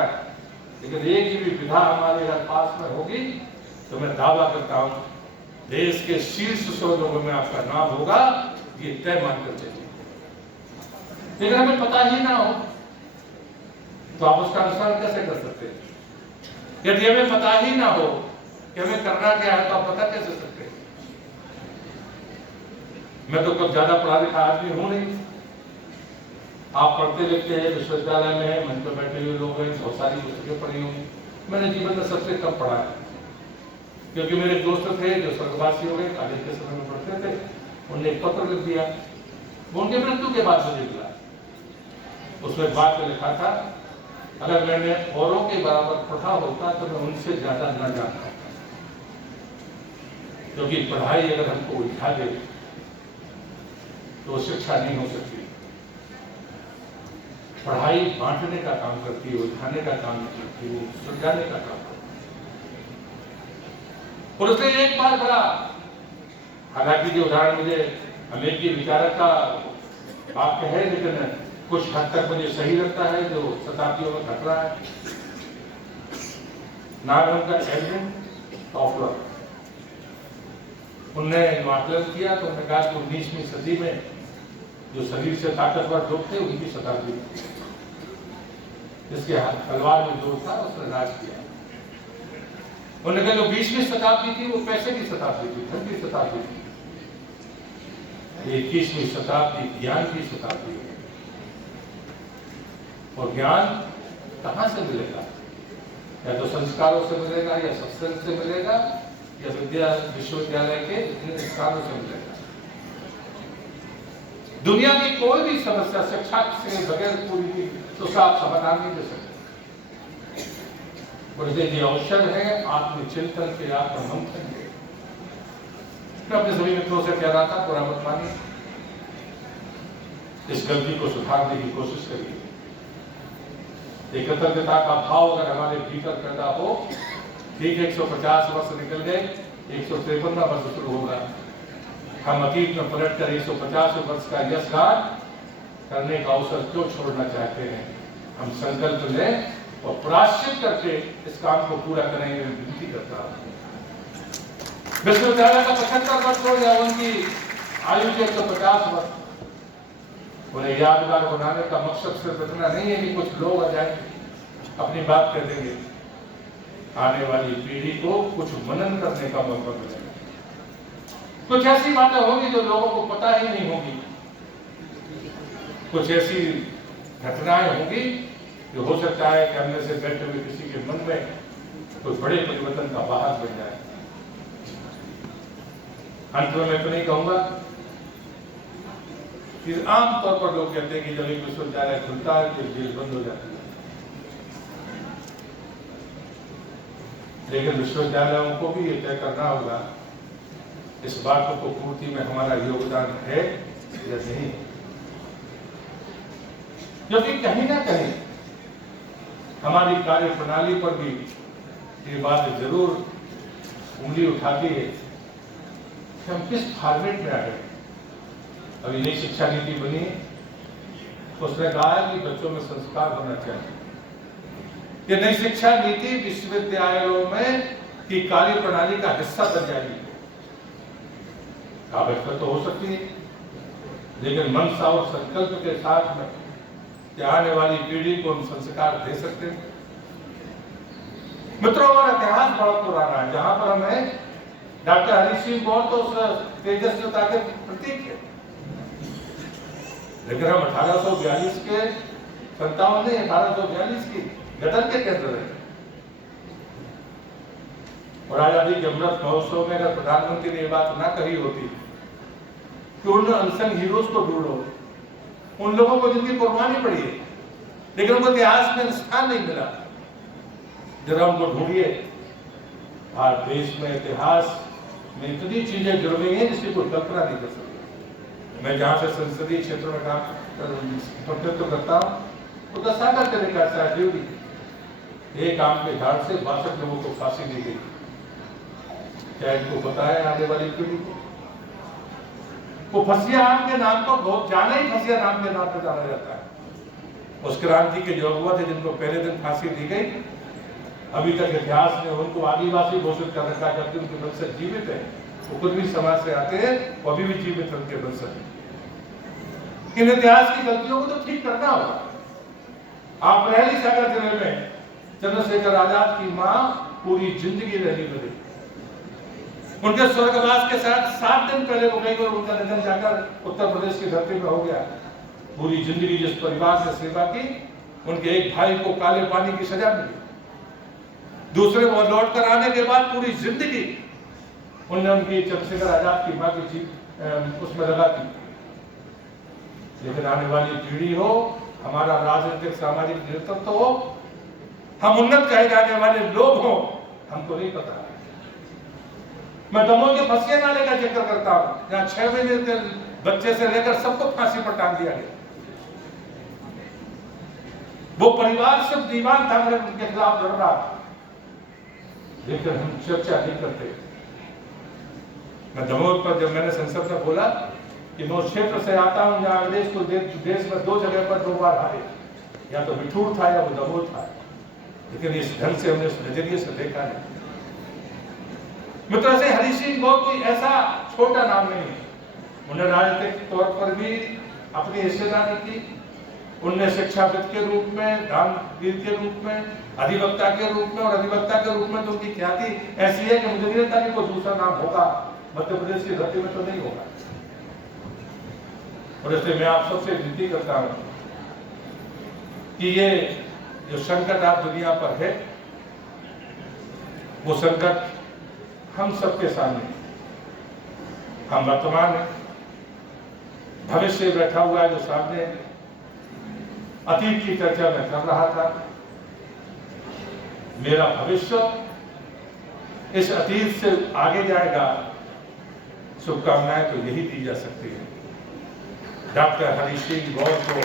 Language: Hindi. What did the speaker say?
सकता है, लेकिन एक भी विधा हमारे घर पास में होगी तो मैं दावा करता हूं देश के शीर्ष 100 लोगों में आपका नाम होगा, ये तय मानकर चलिए। लेकिन हमें पता ही ना हो तो आप उसका अनुसरण कैसे कर सकते हैं? यदि हमें पता ही ना हो कि हमें करना क्या है तो आप पता कैसे सकते हैं? मैं तो कुछ ज्यादा पढ़ा लिखा आदमी हूं नहीं, आप पढ़ते लिखते हैं, विश्वविद्यालय में है, मंच पर बैठे हुए लोग हैं, बहुत सारी पुस्तकें पढ़ी होंगी। मैंने जीवन में सबसे कम पढ़ा है, क्योंकि मेरे दोस्त थे जो स्वर्गवासी हो गए, कॉलेज के समय में पढ़ते थे, उन्होंने एक पत्र लिख दिया, वो उनके मृत्यु के बाद मुझे मिला। उसमें बात में लिखा था, अगर मैंने औरों के बराबर पढ़ा होता तो मैं उनसे ज्यादा न जानता, क्योंकि पढ़ाई अगर हमको उलझा दे तो शिक्षा नहीं हो सकती। पढ़ाई बांटने का काम करती है, उलझाने का काम करती है, सुलझाने का काम करती है। और उसने एक बार बड़ा, हालांकि जो उदाहरण मुझे अमेरिकी विचारक का वाक्य है, लेकिन कुछ हद तक मुझे सही लगता है जो शताब्दियों में घट रहा है। नाम उनका एडविन टॉफलर, उनने आकलन किया तो उन्होंने कहा कि 19वीं सदी में जो शरीर से ताकतवर लोग थे उनकी शताब्दी, जिसके हाथ तलवार में जोर था उसने राज किया। उन्होंने कहा जो 20वीं शताब्दी थी वो पैसे की शताब्दी थी, धन की शताब्दी थी। 21वीं शताब्दी ज्ञान की शताब्दी है। और ज्ञान कहां से मिलेगा? या तो संस्कारों से मिलेगा, या सत्संग से मिलेगा, या विश्वविद्यालय के संस्कारों से मिलेगा। दुनिया की कोई भी समस्या शिक्षा से बगैर पूरी की तो उसका आप समाधान नहीं दे सकते। और ये अवसर है आत्मचिंतन के, आत्ममंथन के। मैं अपने सभी मित्रों से कह रहा था, पूरा मत मानिए, इस गलती को सुधारने की कोशिश करिए। एक कृतज्ञता का भाव अगर हमारे भीतर पैदा हो, ठीक 150 वर्ष निकल गए, 153वां वर्ष शुरू होगा। हम अतीत में पलट कर 150 वर्ष का यशगान करने का अवसर क्यों छोड़ना चाहते हैं? हम संकल्प लें और प्रायश्चित करके इस काम को पूरा करेंगे। मैं विनती करता हूं। विश्वविद्यालय का 75 वर्ष हो गया, उनकी आयु के 150 वर्ष। उन्हें यादगार बनाने का मकसद सिर्फ इतना नहीं है कि कुछ लोग आ जाए अपनी बात कह देंगे। आने वाली पीढ़ी को कुछ मनन करने का मौका मिलेगा। कुछ ऐसी बातें होंगी जो लोगों को पता ही नहीं होगी, कुछ ऐसी घटनाएं होंगी जो हो सकता है कि हमने से बैठे हुए किसी के मन में कोई बड़े परिवर्तन का वाहक बन जाए। अंत में मैं तो नहीं कहूंगा कि आमतौर पर लोग कहते हैं कि जब एक विश्वविद्यालय खुलता है तो जेल बंद हो जाती है, लेकिन विश्वविद्यालयों को भी ये तय करना होगा इस बात को पूर्ति में हमारा योगदान है या नहीं। क्योंकि कहीं ना कहीं हमारी कार्य प्रणाली पर भी ये बात जरूर उंगली उठाती है कि हम किस फॉर्मेट में आए। अभी नई शिक्षा नीति बनी, उसने कहा है कि बच्चों में संस्कार होना चाहिए। ये नई शिक्षा नीति विश्वविद्यालयों में की कार्य प्रणाली का हिस्सा बन जाएगी। आवश्यकता तो हो सकती है, लेकिन मनसा और संकल्प के साथ में क्या आने वाली पीढ़ी को हम संस्कार दे सकते हैं? मित्रों, हमारा इतिहास बहुत पुराना है, जहां पर हमें डॉक्टर हरि सिंह गौर तो तेजस्विता के प्रतीक है, लेकिन हम 1842 के संतान नहीं, 1842 की गठन के केंद्र है। और आजादी के अमृत महोत्सव में अगर प्रधानमंत्री ने ये बात ना कही होती कि उन अनसंग हीरोज को ढूंढो, उन लोगों को जिनकी कुर्बानी पड़ी है लेकिन उनको इतिहास में स्थान नहीं मिला, जरा उनको ढूंढिए। आज देश में इतिहास में इतनी चीजें जुड़ गई हैं जिसकी कोई कल्पना नहीं कर सकती। मैं जहां से संसदीय क्षेत्र में काम प्रतिनिधित्व करता हूं तो दशाकर तरीका से एक आम के झाड़ से 62 लोगों को फांसी दी गई। क्या इनको पता है आने वाली पीढ़ी को? वो फसिया आम के नाम पर बहुत जाना ही फसिया नाम के नाम पर जाना जाता है। उस क्रांति के जो अगुआ थे जिनको पहले दिन फांसी दी गई, अभी तक इतिहास ने उनको आदिवासी घोषित कर रखा, जबकि उनके वंशज जीवित है। वो खुद भी समाज से आते हैं, वो अभी भी जीवित उनके वंशज। इन इतिहास की गलतियों को तो ठीक करना होगा। आप पहली सागर जिले में चंद्रशेखर आजाद की मां पूरी जिंदगी रही बनी। उनके स्वर्गवास के साथ 7 दिन पहले वो गई और उनका निधन जाकर उत्तर प्रदेश की धरती में हो गया। पूरी जिंदगी जिस परिवार से सेवा की, उनके एक भाई को काले पानी की सजा मिली, दूसरे वो लौट कर आने के बाद पूरी जिंदगी उन्होंने उनकी चंद्रशेखर आजाद की मां की जीत उसमें लगा दी। लेकिन आने वाली पीढ़ी हो, हमारा राजनीतिक सामाजिक नेतृत्व हो, हम उन्नत कहे जाने वाले लोग हो, हमको नहीं पता। मैं दमोह के बसिया नाले का जिक्र करता हूं, जहां 6 महीने के बच्चे से लेकर सबको फांसी पर टांग दिया गया। वो परिवार सिर्फ दीवान था, उनके खिलाफ लड़ रहा था, लेकिन हम चर्चा नहीं करते। मैं दमोह पर जब मैंने संसद में बोला कि मैं उस क्षेत्र से आता हूं जहां देश में 2 जगह पर 2 बार हारे, या तो बिठूर था या वो दमोह था, लेकिन इस ढंग से हमने इस नजरिए से देखा नहीं। मित्रों, से हरि सिंह गौर कोई ऐसा छोटा नाम नहीं है। उन्होंने राजनीतिक तौर पर भी अपनी हिस्सेदारी की। उनने शिक्षाविद के रूप में, दानवीर के रूप में, अधिवक्ता के रूप में, और अधिवक्ता के रूप में तो उनकी ख्याति ऐसी है कि मुझे नहीं लगता कि कोई दूसरा नाम होगा मध्य प्रदेश की धरती में, तो नहीं होगा। और इसलिए मैं आप सबसे विनती करता हूं कि ये जो संकट आज दुनिया पर है, वो संकट हम सबके सामने, हम वर्तमान है, भविष्य बैठा हुआ है जो सामने, अतीत की चर्चा में कर रहा था। मेरा भविष्य इस अतीत से आगे जाएगा, शुभकामनाएं तो यही दी जा सकती है। डॉक्टर हरि सिंह गौर को